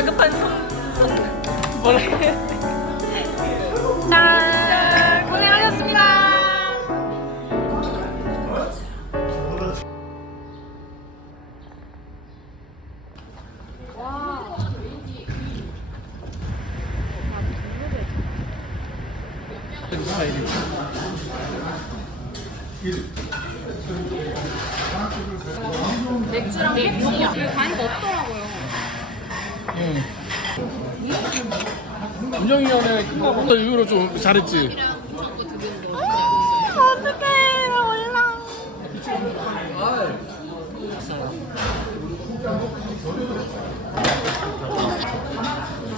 다급한 손, 손 뭐라 해야 돼? 짠! 고생하셨습니다. 맥주랑 펩시. 그 간이 없더라고요. 운영위원회 끝나고 또 이후로 좀 잘했지. 어떡해, 나 몰라.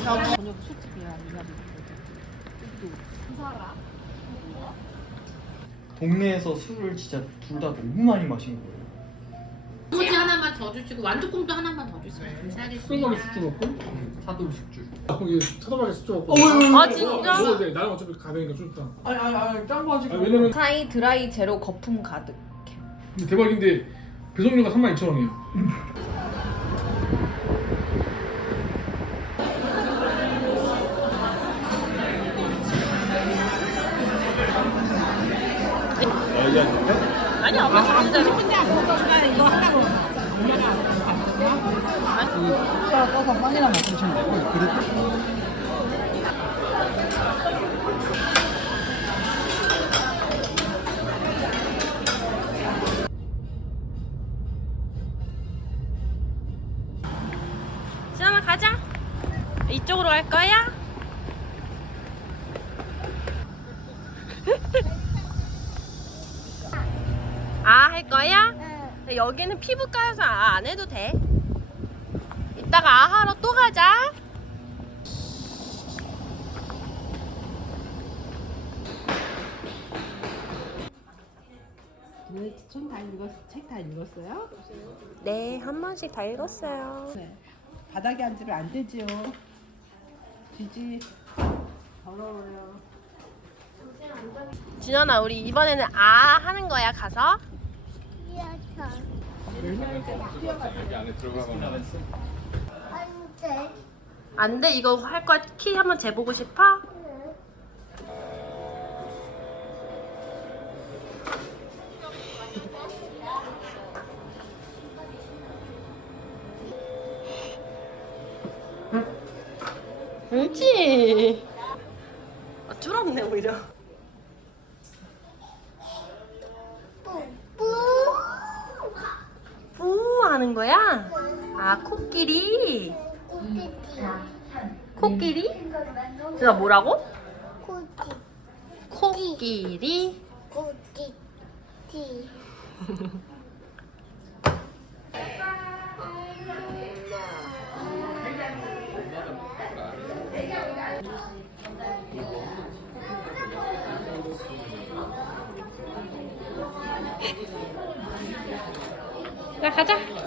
저녁 술집이야, 동네에서 술을 진짜 둘 다 너무 많이 마신 거예요. 하나만 더 주시고 완두콩도 하나만 더 주시면 감사하겠습니다. 소금하게 숙주 먹고. 사돌 숙주. 거기 차돌하게 숙주 먹고. 아, 진짜? 먹어도 돼. 나는 어차피 가벼니까 좋다. 아니 아니 아니 짠거 아직. 아, 왜냐면 사이 드라이 제로 거품 가득. 근데 대박인데 배송료가 32,000원이에요. 아니, 엄마 잘한다. 싶은데 이 거 한다고. 떠서 빵이랑 맞추시면 되고 그릇. 지연아, 가자. 이쪽으로 갈 거야? 아, 할 거야? 여기는 피부과여서 아, 안 해도 돼. 이따가 아하러 또 가자. 책다 읽었 책다 읽었어요? 네, 한 번씩 다 읽었어요. 네. 바닥에 앉으면 안 되지요. 지지. 더러워요. 진현아, 우리 이번에는 아 하는 거야, 가서. 안 돼? 이거 할 거야? 키 한번 재보고 싶어? 그렇지. 아, 쫄았네 오히려. 뿌 하는 거야? 아 코끼리. 코끼리? 제가 뭐라고? 코끼리. 야 가자.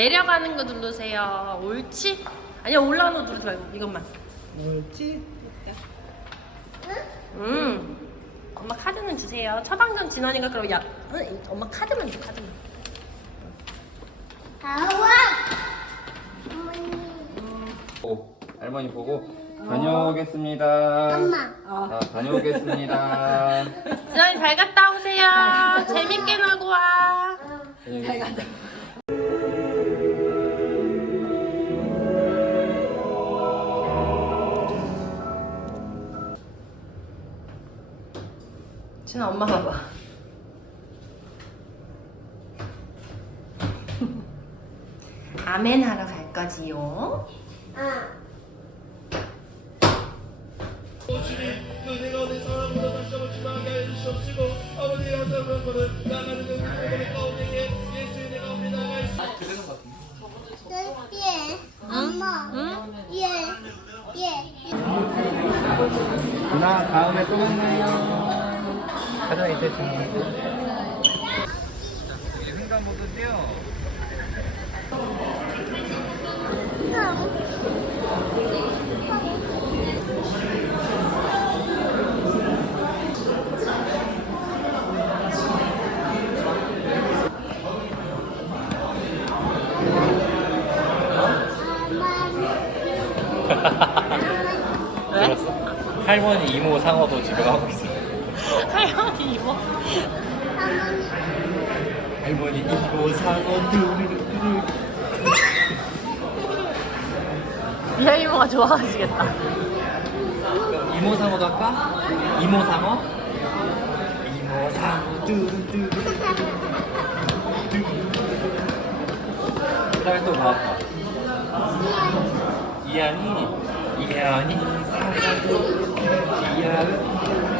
내려가는 거 누르세요. 옳지? 아니야 올라가는 거 누르지 말고 이것만. 옳지. 음. 엄마 카드는 주세요. 처방전 진원이가 그럼 야, 응, 엄마 카드만 줘 카드만. 오, 할머니 보고 다녀오겠습니다. 엄마. 자, 다녀오겠습니다. 진원이 잘 갔다 오세요. 재밌게 놀고 와. 잘 갔다. 진아 엄마 봐봐. 아멘 하러 갈 거지요. 내가 내 사랑보다 다시 한번 주만하게 해주시옵시고 아버지의 하사는 거는 나가는 이제 좀. 여기 횡단보도 뛰어. 왜? 할머니 이모 상어도 집에 가고 있어. 할머니 입어. 할머니 입고 상어 두루루루 미아 이모가 좋아하시겠다. 이모 상어도 할까? 이모 상어? 이모 상어 두루루루 그다음에 또 뭐? 이안이 이안이 상어 두루루루 이안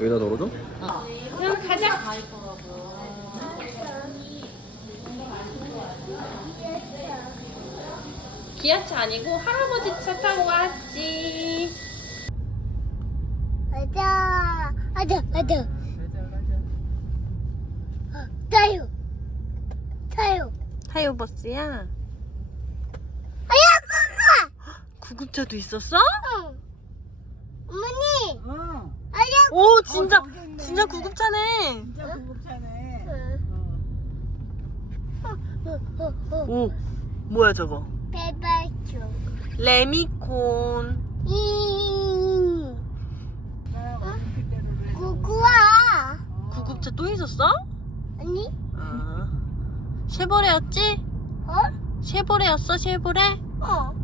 여기다 넣어줘? 그럼 가자. 기아차 아니고 할아버지 차 타고 왔지. 가자. 가자, 가자. 어, 타요. 타요. 타요 버스야 그거! 구급차도 있었어? 응. 어머니, 어. 아야, 오 진짜 저기 있네. 진짜 구급차네. 진짜 구급차네. 어, 어, 어, 어. 오 뭐야 저거? 배발초. 레미콘. 이. 구구아. 구급차 또 있었어? 아니, 아 쉐보레였지? 어? 쉐보레였어 쉐보레? 어.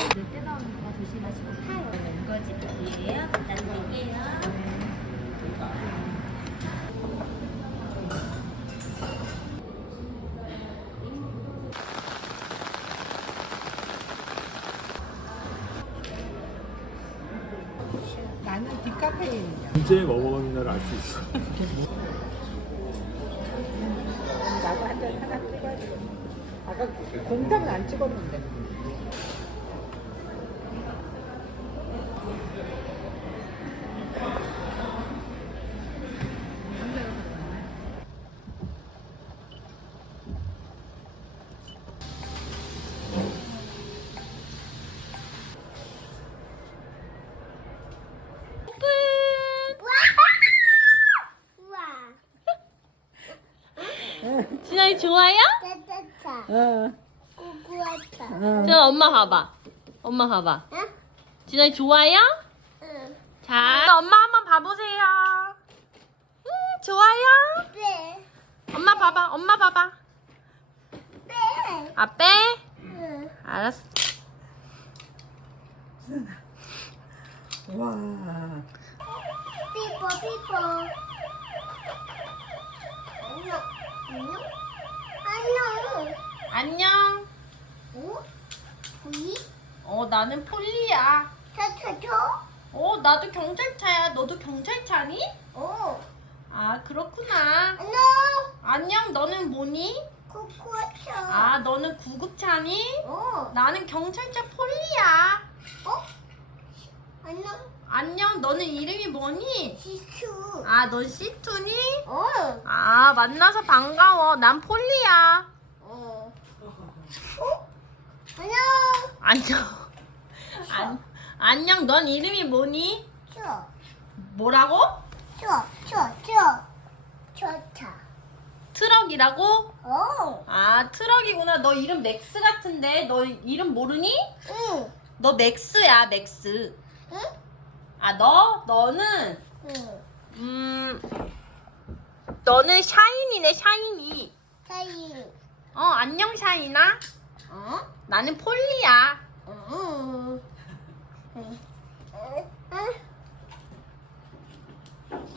곰탕은 소리를 뜯어오는 거 조심하시고 타요. 우거지이에요. 일단 드릴게요. 나는 디카페인이야. 언제 먹어봤는지를 알수 있어. 나도 한잔 하나 찍어야 돼. 아까 공탕은 안 찍었는데. 우와. 진아이 좋아요? 어. 구구아차. 저 엄마 봐봐. 엄마 봐봐. 응? 진아이 좋아요? 응. 자, 엄마 한번 봐보세요. 음, 좋아요? 빼. 엄마 봐봐. 엄마 봐봐. 빼. 아, 빼? 응. 알았어. 와. 삐뽀 삐뽀. 안녕. 안녕. 안녕. 안녕. 오? 구이? 어, 나는 폴리야. 차차초? 어, 나도 경찰차야. 너도 경찰차니? 오. 아, 그렇구나. 안녕. 안녕, 너는 뭐니? 코코아차. 아, 너는 구급차니? 오. 나는 경찰차 폴리야. 어? 안녕. 안녕, 너는 이름이 뭐니? 지수. 아, 넌 시투니? 어. 아, 만나서 반가워. 난 폴리야. 안녕. 안녕. 안, 안녕, 넌 이름이 뭐니? 추워. 뭐라고? 추워. 추워. 추워. 추워. 차. 트럭이 트럭이라고? 어. 아 트럭이구나. 너 이름 맥스 같은데 너 이름 모르니? 응. 너 맥스야 맥스. 응? 아 너? 너는 응. 음 너는 샤이니네 샤이니. 사이. 어 안녕 샤이나. 어? 나는 폴리야. 응. 응.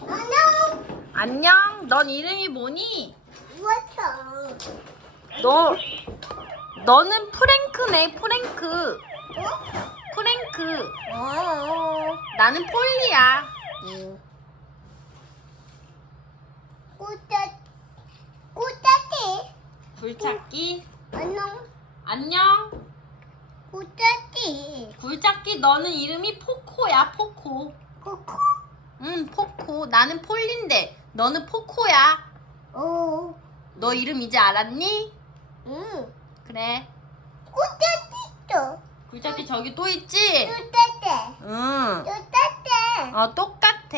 안녕. 안녕. 넌 이름이 뭐니? 우와청. 너 너는 프랭크네 프랭크. 어? 프랭크. 어. 나는 폴리야. 꽃다. 꽃다지. 굴찾기. 안녕. 안녕. 꽃다지. 굴찾기 너는 이름이 포코야 포코. 코코. 응 포코. 나는 폴린데 너는 포코야. 어. 너 이름 이제 알았니? 응. 그래. 또. 굴찾기 저기 또 있지? 꽃다지. 응. 꽃다지. 어 똑같아.